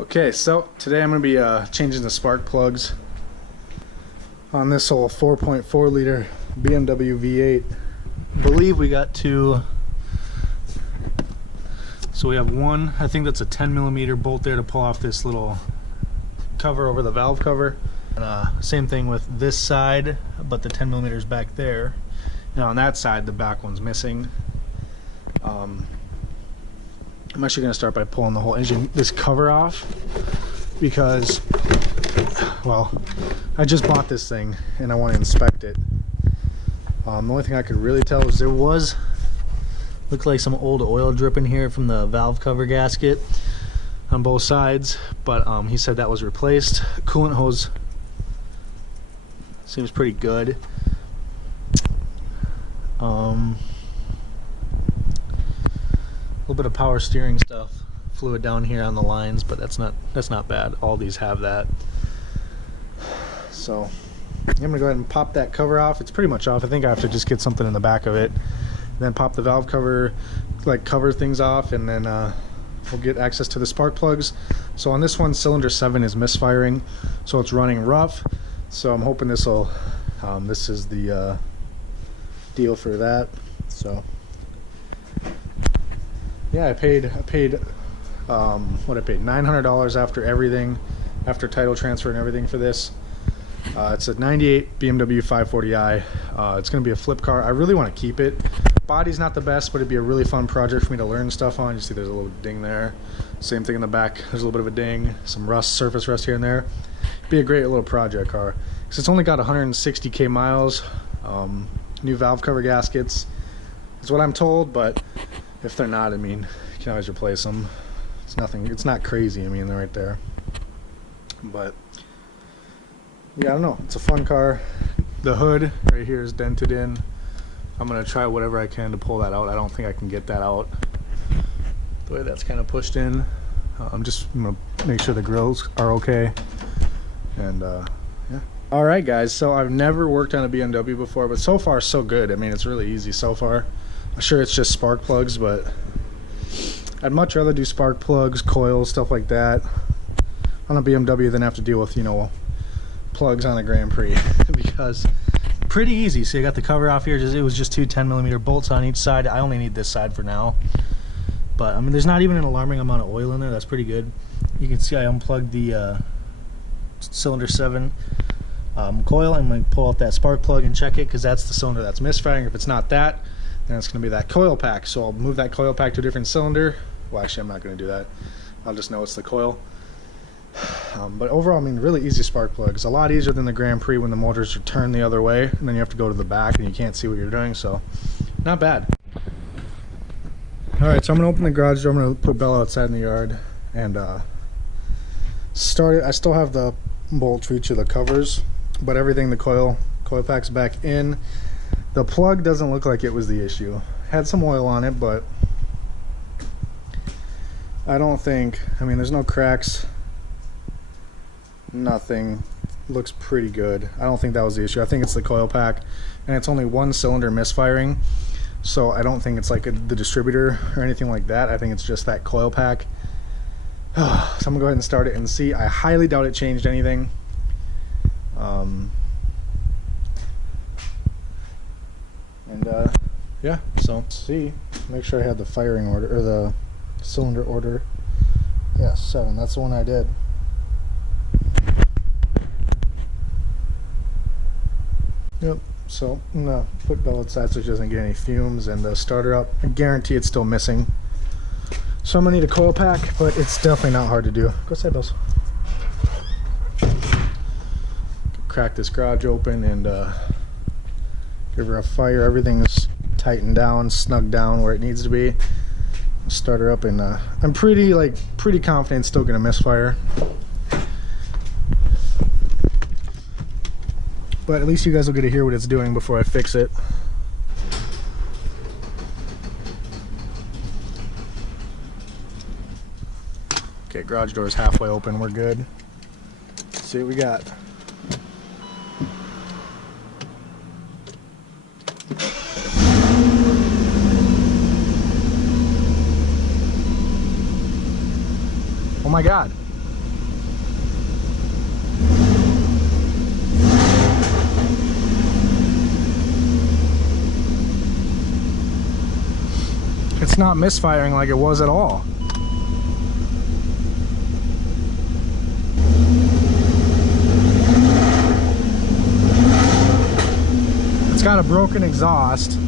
Okay, so today I'm going to be changing the spark plugs on this old 4.4 liter BMW V8. I believe we got two. So we have one, I think that's a 10 millimeter bolt there to pull off this little cover over the valve cover. And same thing with this side, but the 10 millimeters back there. And on that side, the back one's missing. I'm actually going to start by pulling the whole engine, this cover off, because, well, I just bought this thing and I want to inspect it. The only thing I could really tell is there was, looked like some old oil dripping here from the valve cover gasket on both sides, but he said that was replaced. Coolant hose seems pretty good. A little bit of power steering stuff, fluid down here on the lines, but that's not bad. All these have that. So I'm gonna go ahead and pop that cover off. It's pretty much off. I think I have to just get something in the back of it, then pop the valve cover, like cover things off, and then we'll get access to the spark plugs. So on this one, cylinder 7 is misfiring, so it's running rough. So I'm hoping this will this is the deal for that. So yeah, I paid what I paid $900 after everything, after title transfer and everything for this. It's a 98 BMW 540i. It's going to be a flip car. I really want to keep it. Body's not the best, but it'd be a really fun project for me to learn stuff on. You see there's a little ding there. Same thing in the back. There's a little bit of a ding. Some rust, surface rust here and there. It'd be a great little project car. So it's only got 160k miles. New valve cover gaskets is what I'm told, but if they're not, I mean, you can always replace them. It's nothing, it's not crazy. I mean, they're right there. But yeah, I don't know. It's a fun car. The hood right here is dented in. I'm gonna try whatever I can to pull that out. I don't think I can get that out the way that's kind of pushed in. I'm gonna make sure the grills are okay. And yeah. All right, guys. So I've never worked on a BMW before, but so far so good. I mean, it's really easy so far. I'm sure it's just spark plugs, but I'd much rather do spark plugs, coils, stuff like that on a BMW than have to deal with, you know, plugs on a Grand Prix because pretty easy. So you got the cover off here. It was just two 10 millimeter bolts on each side. I only need this side for now, but I mean, there's not even an alarming amount of oil in there. That's pretty good. You can see I unplugged the cylinder 7 coil. I'm going to pull out that spark plug and check it, because that's the cylinder that's misfiring. If it's not that, then it's going to be that coil pack. So I'll move that coil pack to a different cylinder. Well, actually, I'm not going to do that. I'll just know it's the coil. But overall, I mean, really easy spark plugs. A lot easier than the Grand Prix when the motors are turned the other way, and then you have to go to the back and you can't see what you're doing. So not bad. All right, so I'm going to open the garage door. I'm going to put Bella outside in the yard and start it. I still have the bolts for each of the covers, but everything, the coil pack's back in. The plug doesn't look like it was the issue. Had some oil on it, but I don't think, I mean, there's no cracks, nothing. Looks pretty good. I don't think that was the issue. I think it's the coil pack, and it's only one cylinder misfiring, so I don't think it's like the distributor or anything like that. I think it's just that coil pack. So I'm gonna go ahead and start it and see. I highly doubt it changed anything. Yeah, so let's see. Make sure I had the firing order, or the cylinder order. Yeah, 7. That's the one I did. Yep. So I'm gonna put Bella outside so she doesn't get any fumes, and start her up. I guarantee it's still missing. So I'm gonna need a coil pack, but it's definitely not hard to do. Go outside, Bells. Crack this garage open and give her a fire. Everything's tightened down, snugged down where it needs to be. Start her up, and I'm pretty confident it's still gonna misfire. But at least you guys will get to hear what it's doing before I fix it. Okay, garage door is halfway open. We're good. Let's see what we got. Oh my God. It's not misfiring like it was at all. It's got a broken exhaust,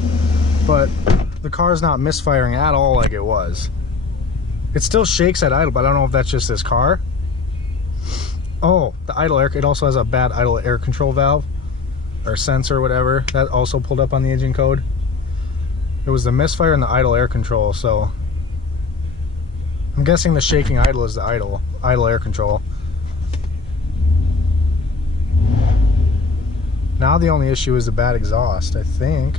but the car's not misfiring at all like it was. It still shakes at idle, but I don't know if that's just this car. Oh, the idle air, it also has a bad idle air control valve or sensor or whatever. That also pulled up on the engine code. It was the misfire and the idle air control, so I'm guessing the shaking idle is the idle air control. Now the only issue is the bad exhaust, I think.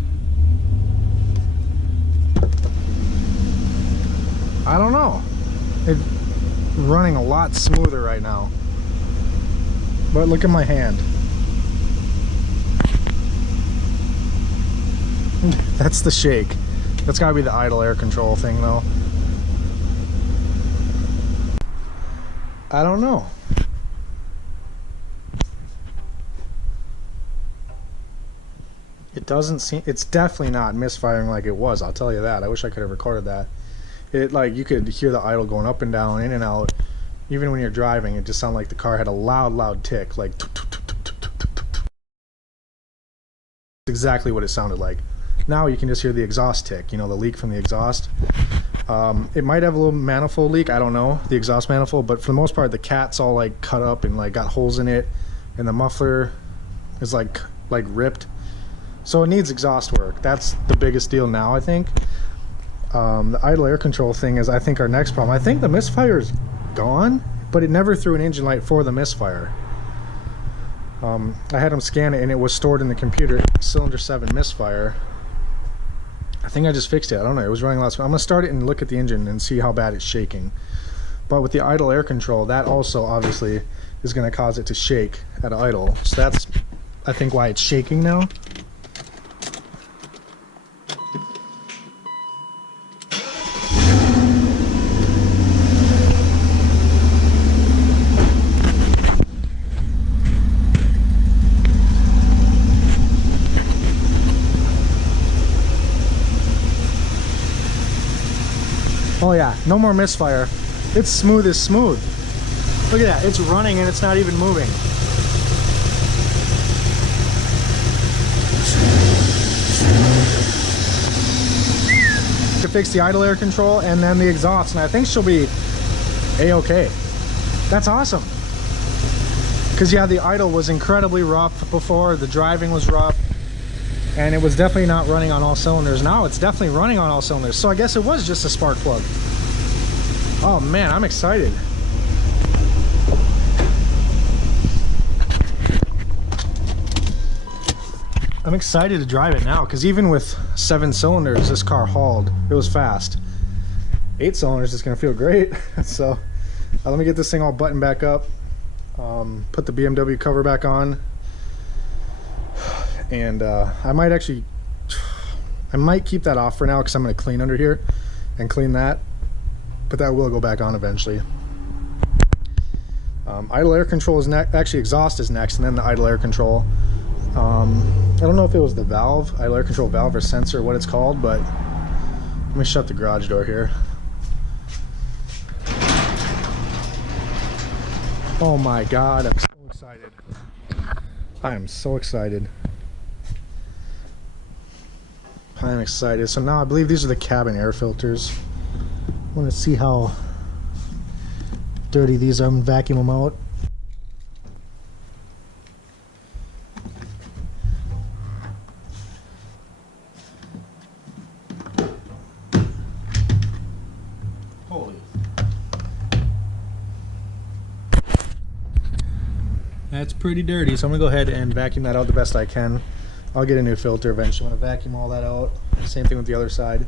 I don't know. It's running a lot smoother right now. But look at my hand. That's the shake. That's gotta be the idle air control thing though. I don't know. It doesn't seem, it's definitely not misfiring like it was, I'll tell you that. I wish I could have recorded that. It, like, you could hear the idle going up and down, in and out. Even when you're driving, it just sounded like the car had a loud tick, like exactly what it sounded like. Now you can just hear the exhaust tick, you know, the leak from the exhaust. It might have a little manifold leak, I don't know, the exhaust manifold, but for the most part the cat's all like cut up and like got holes in it, and the muffler is like ripped. So it needs exhaust work. That's the biggest deal now, I think. The idle air control thing is, I think, our next problem. I think the misfire is gone, but it never threw an engine light for the misfire. I had them scan it and it was stored in the computer, cylinder 7 misfire. I think I just fixed it. I don't know. It was running last. I'm gonna start it and look at the engine and see how bad it's shaking. But with the idle air control, that also obviously is going to cause it to shake at idle. So that's, I think, why it's shaking now. Oh yeah, no more misfire. It's smooth as smooth. Look at that, it's running and it's not even moving. To fix the idle air control and then the exhaust, and I think she'll be a-okay. That's awesome. Because yeah, the idle was incredibly rough before, the driving was rough, and it was definitely not running on all cylinders. Now it's definitely running on all cylinders. So I guess it was just a spark plug. Oh man, I'm excited. I'm excited to drive it now, because even with 7 cylinders, this car hauled. It was fast. 8 cylinders is gonna feel great. So let me get this thing all buttoned back up, put the BMW cover back on, and I might keep that off for now because I'm going to clean under here and clean that, but that will go back on eventually. Idle air control is next. Actually, exhaust is next, and then the idle air control. I don't know if it was the valve, idle air control valve or sensor, what it's called, but let me shut the garage door here. Oh my god, I'm so excited. I am so excited. I'm excited. So now I believe these are the cabin air filters. I want to see how dirty these are. I'm gonna vacuum them out. Holy. That's pretty dirty, so I'm gonna go ahead and vacuum that out the best I can. I'll get a new filter eventually. I'm gonna vacuum all that out. Same thing with the other side.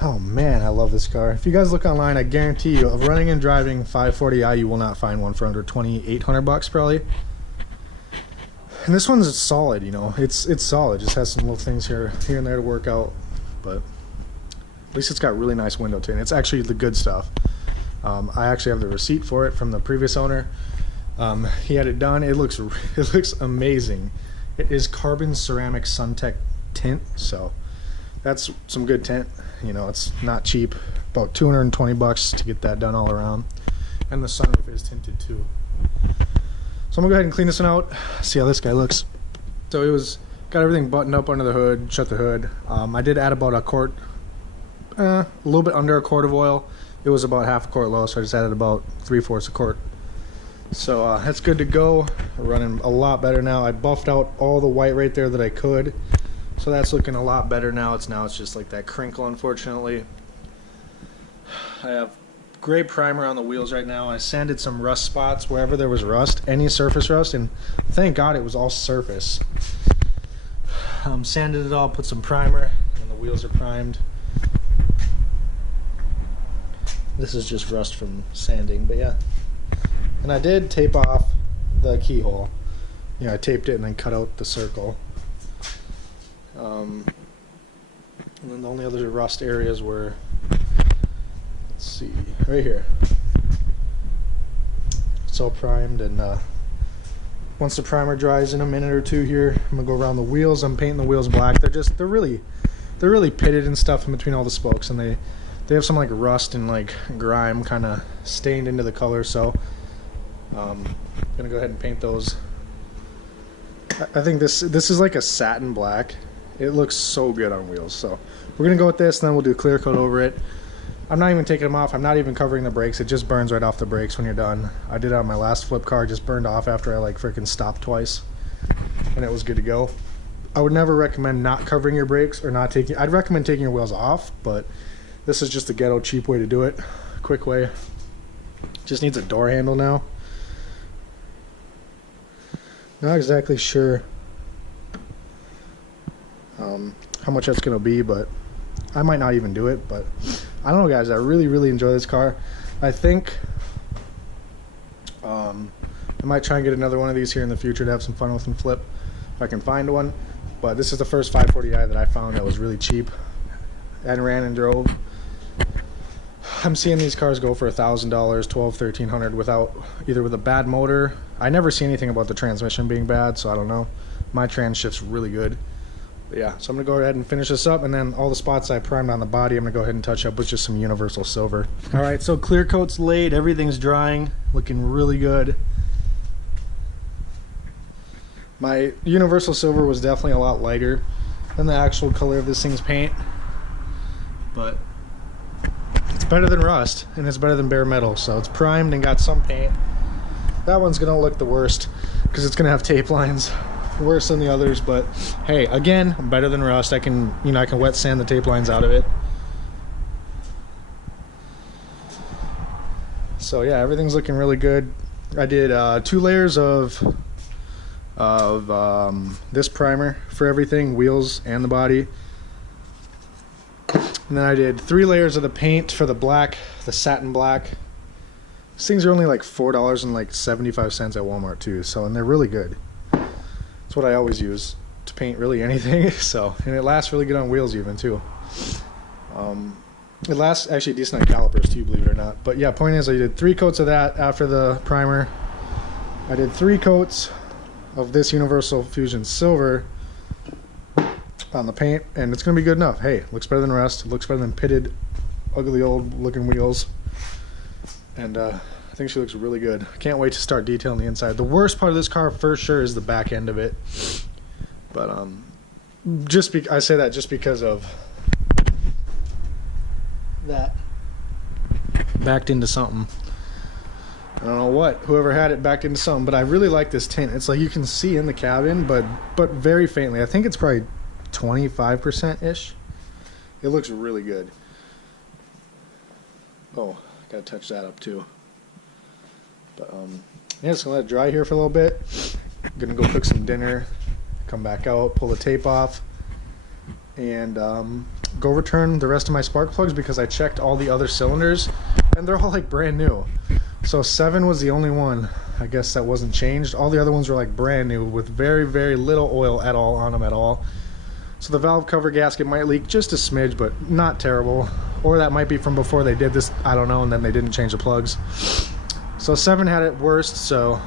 Oh man, I love this car. If you guys look online, I guarantee you, of running and driving 540i, you will not find one for under 2,800 bucks probably. And this one's solid, you know. It's solid. Just has some little things here and there to work out, but at least it's got really nice window tint. It's actually the good stuff. I actually have the receipt for it from the previous owner. He had it done. It looks amazing. It is carbon ceramic SunTech tint, so That's some good tint. You know, it's not cheap. About 220 bucks to get that done all around. And the sunroof is tinted too. So I'm gonna go ahead and clean this one out, see how this guy looks. So it was got everything buttoned up under the hood, shut the hood. I did add about a little bit under a quart of oil. It was about half a quart low, so I just added about 3/4 a quart. So that's good to go. We're running a lot better now. I buffed out all the white right there that I could, so that's looking a lot better now. It's just like that crinkle, unfortunately. I have gray primer on the wheels right now. I sanded some rust spots wherever there was rust, any surface rust, and thank God it was all surface. Sanded it all, put some primer, and the wheels are primed. This is just rust from sanding, but yeah. And I did tape off the keyhole. You know, I taped it and then cut out the circle. And then the only other rust areas were, let's see, right here. It's all primed, and once the primer dries in a minute or two here, I'm gonna go around the wheels. I'm painting the wheels black. They're really pitted and stuff in between all the spokes, and they have some like rust and like grime kind of stained into the color. So I'm gonna go ahead and paint those. I think this is like a satin black. It looks so good on wheels. So we're gonna go with this, and then we'll do clear coat over it. I'm not even taking them off. I'm not even covering the brakes. It just burns right off the brakes when you're done. I did it on my last flip car. It just burned off after I like freaking stopped twice, and it was good to go. I would never recommend not covering your brakes or not taking. I'd recommend taking your wheels off, but this is just a ghetto cheap way to do it. Quick way. Just needs a door handle now. Not exactly sure how much that's gonna be, but I might not even do it. But I don't know, guys. I really enjoy this car. I think I might try and get another one of these here in the future to have some fun with and flip if I can find one. But this is the first 540i that I found that was really cheap and ran and drove. I'm seeing these cars go for $1,000, $1,200, $1,300 without either with a bad motor. I never see anything about the transmission being bad, so I don't know. My trans shift's really good. But yeah, so I'm gonna go ahead and finish this up, and then all the spots I primed on the body, I'm gonna go ahead and touch up with just some universal silver. All right, so clear coat's laid, everything's drying, looking really good. My universal silver was definitely a lot lighter than the actual color of this thing's paint, but it's better than rust, and it's better than bare metal. So it's primed and got some paint. That one's gonna look the worst because it's gonna have tape lines, worse than the others. But hey, again, better than rust. I can wet sand the tape lines out of it. So yeah, everything's looking really good. I did 2 layers of this primer for everything, wheels and the body. And then I did 3 layers of the paint for the black, the satin black. These things are only like $4.75 at Walmart too, so, and they're really good. That's what I always use to paint really anything. So, and it lasts really good on wheels even too. It lasts actually decent on calipers too, believe it or not. But yeah, point is I did 3 coats of that after the primer. I did 3 coats of this Universal Fusion Silver on the paint, and it's gonna be good enough. Hey, looks better than rust, looks better than pitted, ugly old looking wheels, and I think she looks really good. Can't wait to start detailing the inside. The worst part of this car for sure is the back end of it, but I say that just because of that backed into something. I don't know what, whoever had it backed into something, but I really like this tint. It's like you can see in the cabin, but very faintly. I think it's probably 25%-ish. It looks really good. Oh, gotta touch that up too. But yeah, just gonna let it dry here for a little bit. I'm gonna go cook some dinner, come back out, pull the tape off, and go return the rest of my spark plugs because I checked all the other cylinders and they're all like brand new. So 7 was the only one, I guess, that wasn't changed. All the other ones were like brand new with very little oil at all on them at all. So the valve cover gasket might leak just a smidge, but not terrible. Or that might be from before they did this, I don't know, and then they didn't change the plugs. So 7 had it worst, so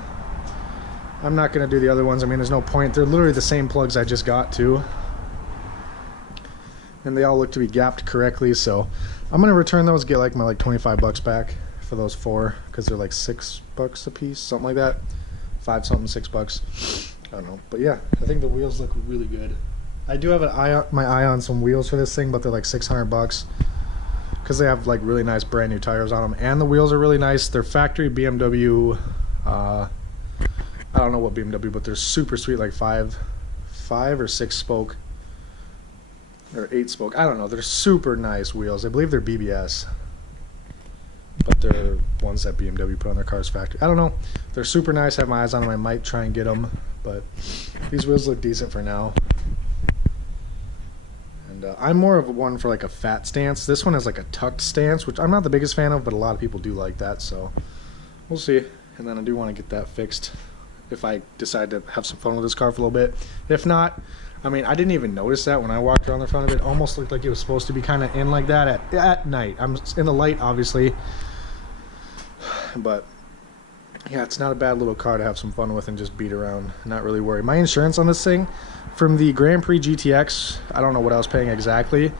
I'm not gonna do the other ones. I mean, there's no point. They're literally the same plugs I just got too. and they all look to be gapped correctly, so I'm gonna return those, get like my 25 bucks back for those 4, because they're like $6 a piece, something like that. 5 something, $6. I don't know, but yeah, I think the wheels look really good. I do have my eye on some wheels for this thing, but they're like 600 bucks because they have like really nice brand new tires on them, and the wheels are really nice. They're factory BMW. I don't know what BMW, but they're super sweet, like 5 or 6 spoke or 8 spoke. I don't know. They're super nice wheels. I believe they're BBS, but they're ones that BMW put on their cars factory. I don't know. They're super nice. I have my eyes on them. I might try and get them, but these wheels look decent for now. And I'm more of one for like a fat stance. This one has like a tucked stance, which I'm not the biggest fan of, but a lot of people do like that, so we'll see. And then I do want to get that fixed if I decide to have some fun with this car for a little bit. If not, I mean, I didn't even notice that when I walked around the front of it. It almost looked like it was supposed to be kind of in like that at night. I'm in the light, obviously, but yeah, it's not a bad little car to have some fun with and just beat around, not really worry. My insurance on this thing, from the Grand Prix GTX, I don't know what I was paying exactly,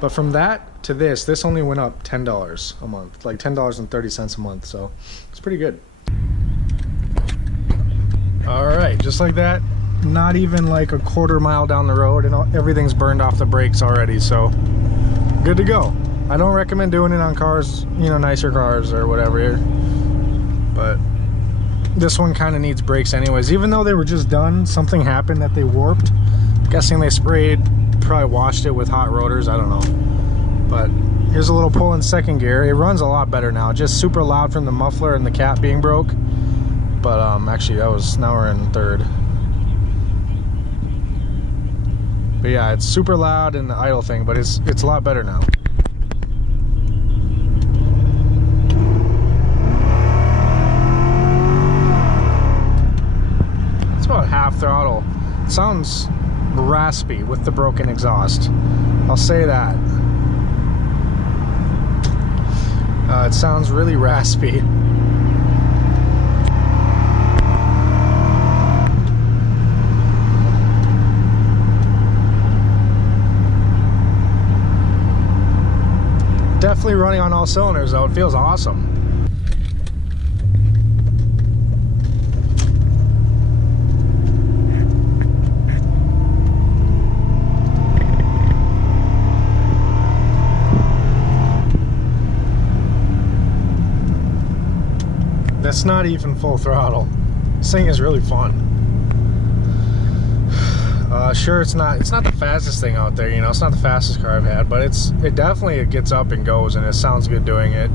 but from that to this only went up $10 a month, like $10.30 a month, so it's pretty good. All right, just like that, not even like a quarter mile down the road and everything's burned off the brakes already, so good to go. I don't recommend doing it on cars, you know, nicer cars or whatever, but this one kind of needs brakes anyways. Even though they were just done, something happened that they warped. I'm guessing they sprayed, probably washed it with hot rotors, I don't know. But here's a little pull in second gear. It runs a lot better now, just super loud from the muffler and the cap being broke. But actually now we're in third. But yeah, it's super loud in the idle thing, but it's a lot better now. About half throttle. It sounds raspy with the broken exhaust, I'll say that. It sounds really raspy. Definitely running on all cylinders though. It feels awesome. That's not even full throttle. This thing is really fun. Sure, it's not the fastest thing out there, you know, it's not the fastest car I've had, but it definitely gets up and goes, and it sounds good doing it.